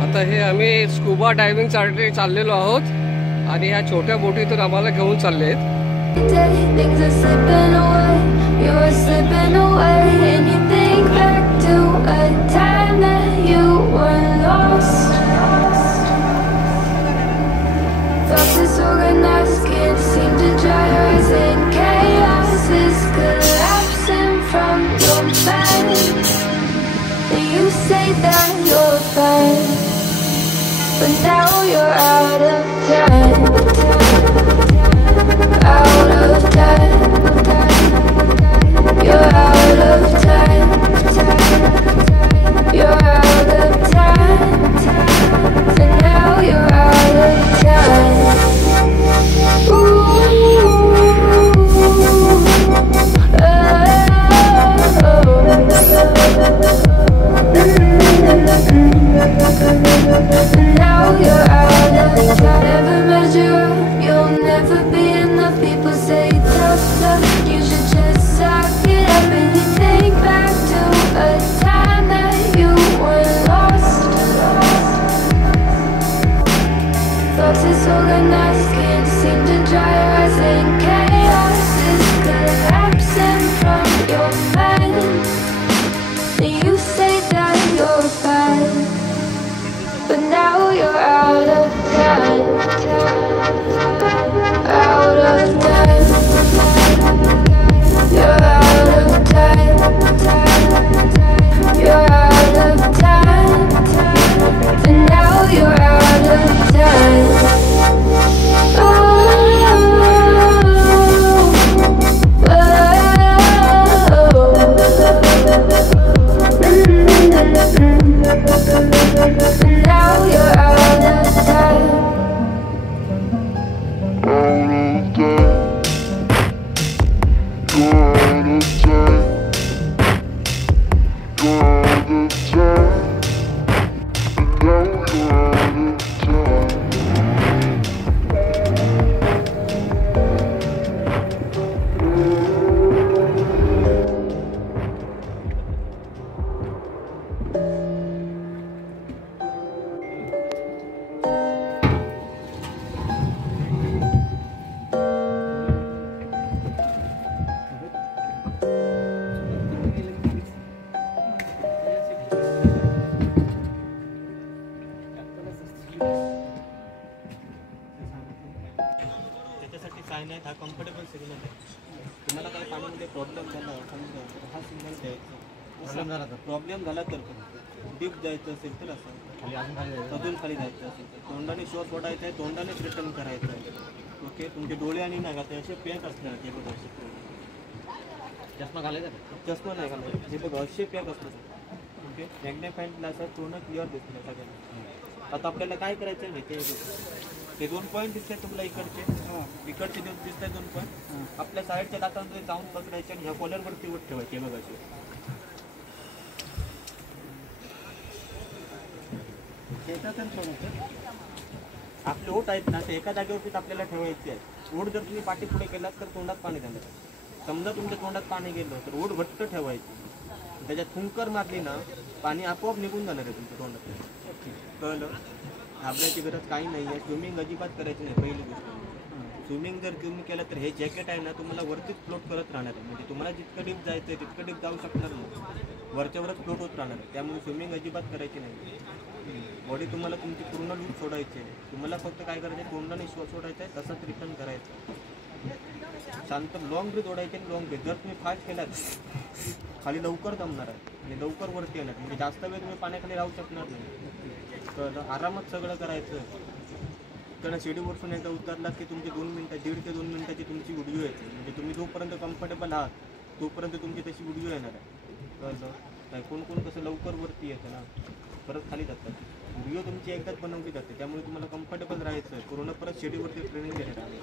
आता हे आम्ही स्कूबा डायव्हिंग साठी चाललेलो आहोत आणि ह्या छोट्या बोटीतून आम्हाला घेऊन चालले आहेत. You say that you're fine, but now you're out of time. Out of time. You're out of time. You're out of time. And now you're out of time. Now you're out of time. Never measure up, you'll never be enough. People say tough love, you should just suck it up. And you think back to a time that you were lost. Thoughts disorganized, can't seem to dry your eyes. And chaos is collapsing from your mind. You say that you're fine, but now you're out of time. Out of time. You're out of time. You're out of time. And now you're out of time. Now you're out of time. काय नाही, हा comfortable signal आहे. तुम्हाला काही पाण्यामध्ये problem झाला समजा हा सिग्नल द्यायचा. प्रॉब्लेम झाला तर डीप जायचं असेल तर असं अजून खाली जायचं असेल तर तोंडाने श्वास सोडायचा आहे, तोंडानेच रिटर्न करायचं आहे. ओके, तुमचे डोळे आणि नाही घालता असे पॅक असणार ते बघा. असे चष्मा घालायचा, चष्मा नाही घालायचा, हे बघा असे पॅक असतात. ओके, मॅग्नेफाईंगला असं पूर्ण क्लिअर दिसतं सगळ्यांना. आता आपल्याला काय करायचं आहे ते ते 2 पॉईंट दिसतात तुम्हाला इकडचे, इकडचे दिसत आहे 2 पॉईंट. आपल्या साईडच्या दातांमध्ये जाऊन पकडायचे आणि ह्या कॉलरवरती वट ठेवायचे बघा. आपले ओठ आहेत ना ते एका जागेवरतीच आपल्याला ठेवायचे आहे. ओठ जर तुम्ही पाठी पुढे केलात तर तोंडात पाणी झालं. समजा तुमच्या तोंडात पाणी गेलं तर ओठ घट्ट ठेवायची. त्याच्यात फुंकर मारली ना पाणी आपोआप निघून जाणार आहे तुमच्या तोंडात. कळलं? घाबरायची गरज काही नाही आहे. स्विमिंग अजिबात करायची नाही. पहिली गोष्ट स्विमिंग जर तुम्ही केलं तर हे जॅकेट आहे ना तुम्हाला वरतीच फ्लोट करत राहणार आहे. म्हणजे तुम्हाला जितकं डीप जायचं आहे तितकं डीप जाऊ शकणार नाही, वरच्यावरच फ्लोट होत राहणार आहे. त्यामुळे स्विमिंग अजिबात करायची नाही. बॉडी तुम्हाला तुमची पूर्ण लूप सोडायची आहे. तुम्हाला फक्त काय करायचं आहे, तोंडाने श्वास सोडायचा आहे, तसंच रिटर्न करायचं. शांत लॉंग ब्रीथ ओढायची आणि लॉंग ब्रीथ. जर तुम्ही फास्ट केलात खाली लवकर दमणार आहे आणि लवकर वरती येणार. म्हणजे जास्त वेळ तुम्ही पाण्याखाली राहू शकणार नाही. तर आरामात सगळं करायचं. कारण शिडीवरसून एकदा उतरलात की तुमची 2 मिनटं 1.5 ते 2 मिनटाची तुमची व्हिडिओ येते. म्हणजे तुम्ही जोपर्यंत कम्फर्टेबल आहात तोपर्यंत तुमची तशी व्हिडिओ येणार आहे. कळलं काय? कोण कोण कसं लवकर वरती येतं ना, परत खाली जातात. व्हिडिओ तुमची एकदाच बनवली जाते, त्यामुळे तुम्हाला कम्फर्टेबल राहायचं आहे. पूर्ण परत शेड्यूलवरती ट्रेनिंग देणार आहे.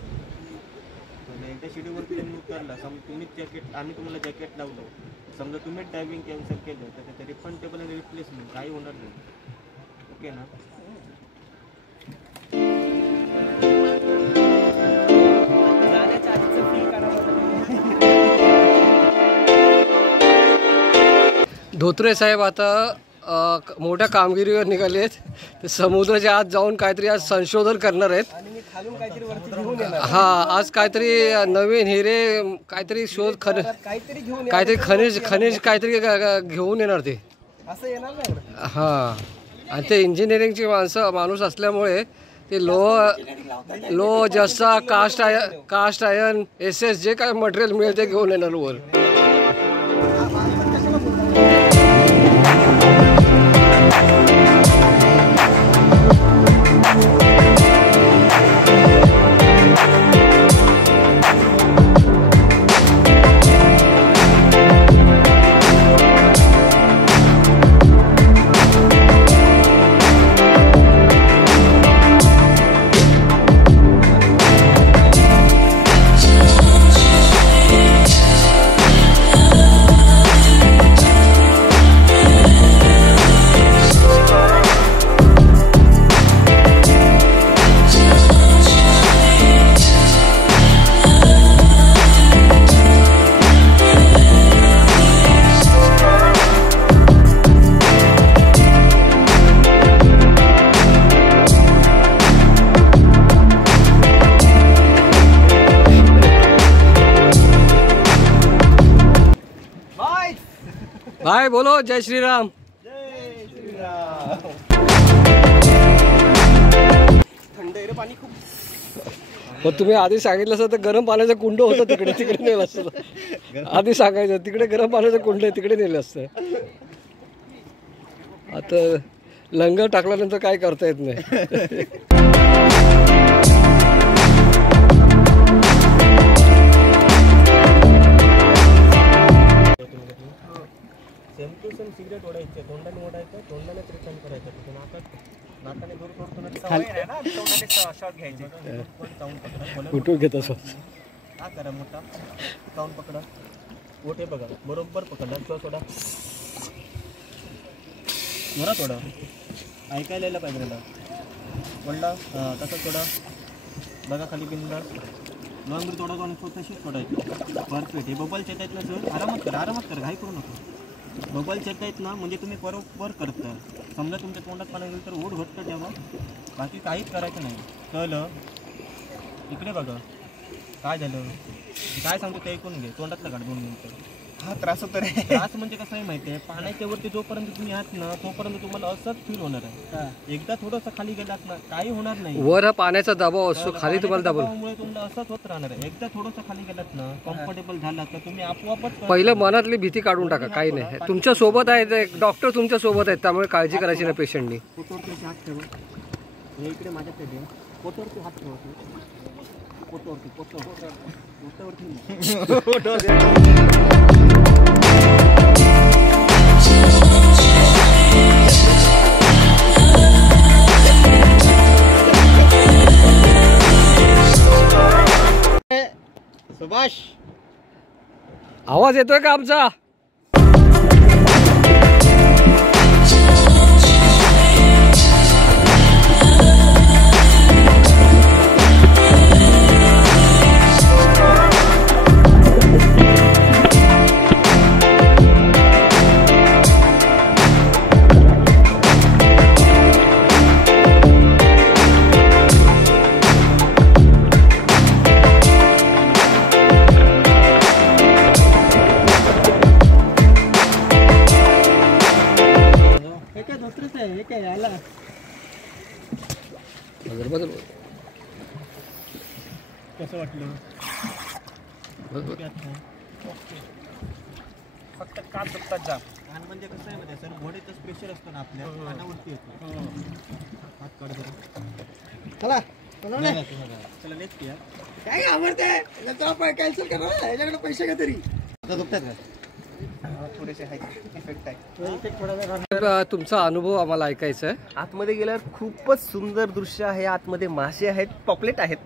एकदा शेड्यूलवरती तुम्ही उतरला, तुम्हीच जॅकेट, आम्ही तुम्हाला जॅकेट लावलं, समजा तुम्हीच डायव्हिंग कॅन्सल केलं तर त्याचं रिफंडेबल आणि रिप्लेसमेंट काही होणार नाही. ओके ना? जाण्याच्या आधीचं फील करावं. धोत्रे साहेब आता मोठ्या कामगिरीवर निघालेत. ते समुद्राच्या आत जाऊन काहीतरी आज संशोधन करणार आहेत. हा, आज काहीतरी नवीन हिरे काहीतरी शोध काहीतरी खनिज काहीतरी घेऊन येणार ते. हा, आणि ते इंजिनिअरिंगची माणूस असल्यामुळे ते लो जास्त कास्ट आयर्न SS जे काय मटेरियल मिळेल ते घेऊन येणार वर. भाई बोलो जय श्री राम. थंड आहे रे पाणी खूप. पण तुम्ही आधी सांगितलं असतं तर गरम पाण्याचं कुंड होतं तिकडे नेलं असतं. आधी सांगायचं तिकडे गरम पाण्याचं कुंड आहे तिकडे नेलं असतं. आता लंगर टाकल्यानंतर काय करता येत नाही. सेम टू सेम सिगरेट ओढायचे, तोंडाने ओढायचं, तोंडाने रिटर्न करायचं. नाकाने दूर सोडतो शॉट घ्यायचे. कुठून घेत असं हा करा, मोठा चावून पकडा, ओठे बघा बरोबर पकडा, किंवा सोडा मोरा थोडा ऐकायला यायला पाहिजे मला. वळला तसं थोडा बघा खाली बिंदा लॉंग तोडा आणि तशीच सोडायची. परफेक्ट. हे बबल्स येत आहेत ना सर, आरामात करा घाई करू नका. बबल्स येत आहेत ना म्हणजे तुम्ही बरोबर करता. समजा तुमच्या तोंडात पाणी गेलं तर ओढ घट्ट ठेवा, बाकी काहीच करायचं नाही. कळलं? इकडे बघा काय झालं, काय सांगतो ते ऐकून घे. तोंडातलं काढ 2 मिनिटं. हा त्रास होतो रे. त्रास म्हणजे कसं आहे माहिती आहे, पाण्याच्या वरती जोपर्यंत तुम्ही आहात ना तोपर्यंत तुम्हाला असंच फील होणार आहे. एकदा थोडंसं खाली गेलात ना काही होणार नाही. वर पाण्याचा दबाव असतो, खाली तुम्हाला दबावामुळे तुम्हाला असंच होत राहणार आहे. एकदा थोडंसं खाली गेलात ना, कम्फर्टेबल झालात तर तुम्ही आपोआपच पहिलं मनातली भीती काढून टाका. काही नाही, तुमच्या सोबत आहेत, डॉक्टर तुमच्या सोबत आहेत, त्यामुळे काळजी करायची नाही पेशंटनी. पोटावरती हात ठेवा. हे इकडे माझ्याकडे दे. पोटावरती हात ठेवा. पोटावरती सुभाष, आवाज येतोय का आमचा? कसं वाटलं? फक्त कान दुखतात जा. कान म्हणजे कसं आहे माहिती सर, बॉडीतच प्रेशर असतं ना आपल्या कानावरती येतो. हात काढ जरा. चला चला लेट की यार. काय आवडते कॅन्सल करा, याच्याकडे पैसे घ्या तरी. तुमचा अनुभव आम्हाला ऐकायचा आहे. आतमध्ये गेल्यावर खूपच सुंदर दृश्य आहे. आतमध्ये मासे आहेत, पॉपलेट आहेत,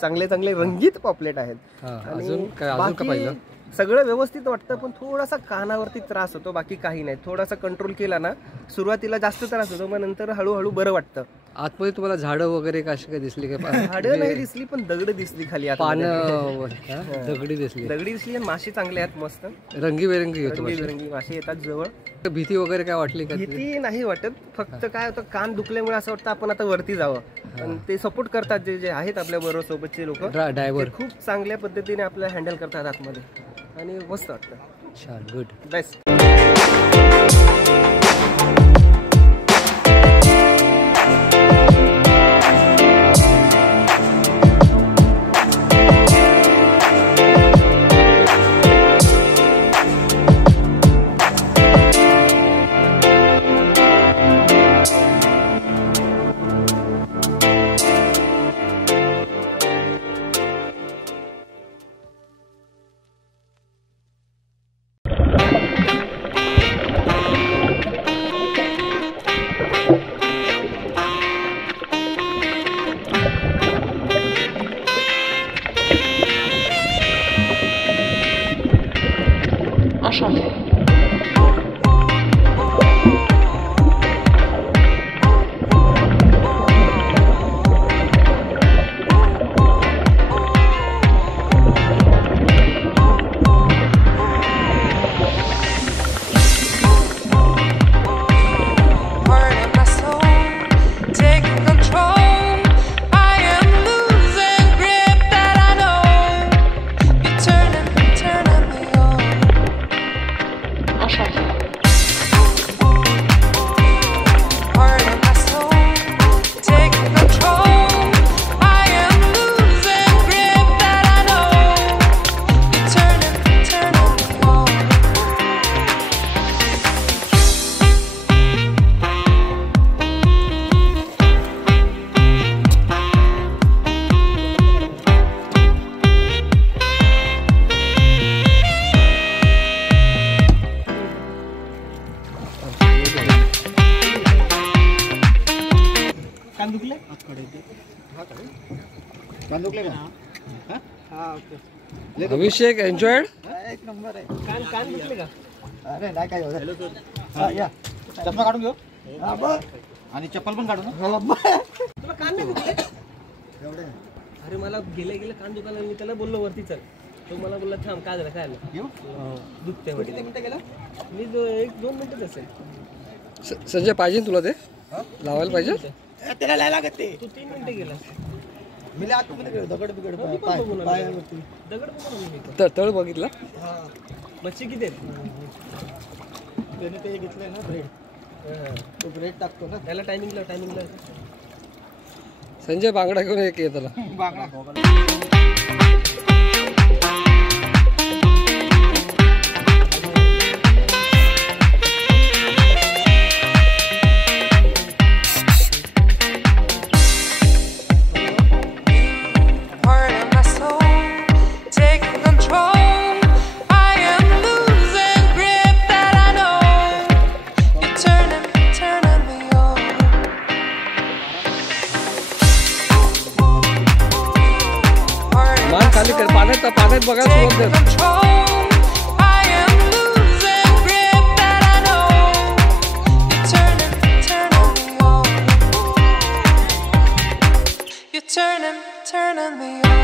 चांगले चांगले रंगीत पॉपलेट आहेत. अजून काय बाकी पाहिलं? सगळं व्यवस्थित वाटतं, पण थोडासा कानावरती त्रास होतो, बाकी काही नाही. थोडासा कंट्रोल केला ना, सुरुवातीला जास्त त्रास होतो, मग नंतर हळूहळू बरं वाटतं. आतमध्ये तुम्हाला झाडं वगैरे कशी काय दिसली काय? झाडं नाही दिसली, पण दगड दिसली खाली. पानं दगडी दिसली. दगडी दिसली आणि मासे चांगले आहेत, मस्त रंगीबेरंगी होतो. रंगीबेरंगी मासे येतात जवळ. भीती वगैरे काय वाटली का? भीती नाही वाटत, फक्त काय होतं, कान दुखल्यामुळे असं वाटतं आपण आता वरती जावं. पण ते सपोर्ट करतात, जे जे आहेत आपल्या बरोबर सोबतचे लोक, ड्रायव्हर खूप चांगल्या पद्धतीने आपल्याला हँडल करतात आतमध्ये आणि मस्त वाटतं. छान, गुड, बेस्ट. अभिषेक एन्जॉयड. एक नंबर आहे. कान दुखले का? अरे नाही काय होत. या चष्मा काढून घेऊ आणि चप्पल पण काढू ना. तुला कान नाही दुखले? अरे मला गेल्या गेल्या कान दुखायला, मी त्याला बोललो वरती चल, तो मला बोलला थांब. काय झालं, काय झालं? दुखते. किती मिनिटं गेला? मी 1-2 मिनिटं असेल. संजय पाहिजे तुला ते लावायला पाहिजे. त्याला लाय लागत ते. तू 3 मिनिटं गेला. मी आतमध्ये गेलो, दगड बिगड मी पण बघून आलो. पायावरती. दगड बघून आलो. तळ बघितला. मच्छी किती आहेत? त्याने ते घेतलंय ना ब्रेड, तो ब्रेड टाकतो ना त्याला टायमिंगला. संजय बांगडा घेऊन एक ये त्याला. बांगडा. खाली कर. पाण्यात बघा सुरुवात कर. Turning me on.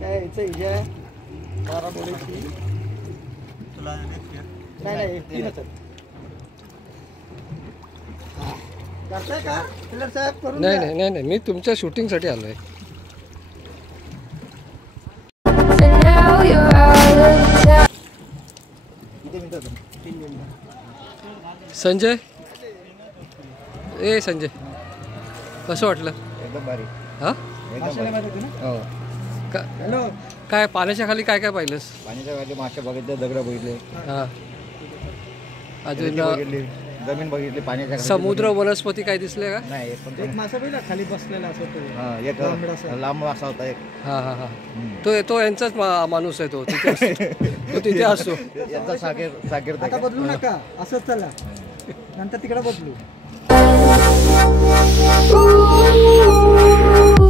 काय यायचं हिच्या बारामोडीची नाही तीनच आहेत. करताय का टेलर साहेब करून नाही द्या. नाही नाही नाही मी तुमच्या शूटिंगसाठी आलो आहे. And now you're out of town. किती मिनिटं संजय ए संजय कसं वाटलं? एकदम भारी हां एकदम भारी. हो हॅलो काय पाण्याच्या खाली काय काय पाहिलंस? पाण्याच्या खाली मासे बघितले दगड बघितले हां अजून रेती बघितली जमीन बघितली पाण्याच्या खाली समुद्र वनस्पती काय दिसले का? नाही पण एक मासा पहिला खाली बसलेला असं तो. हा, एक लांब असा होता एक हां हां हां तो यांचाच माणूस आहे तो तिथे असतो. तो तिथे असतो. यांचा सागीर आता बदलू नका असंच चला नंतर तिकडे बदलू. Ooh.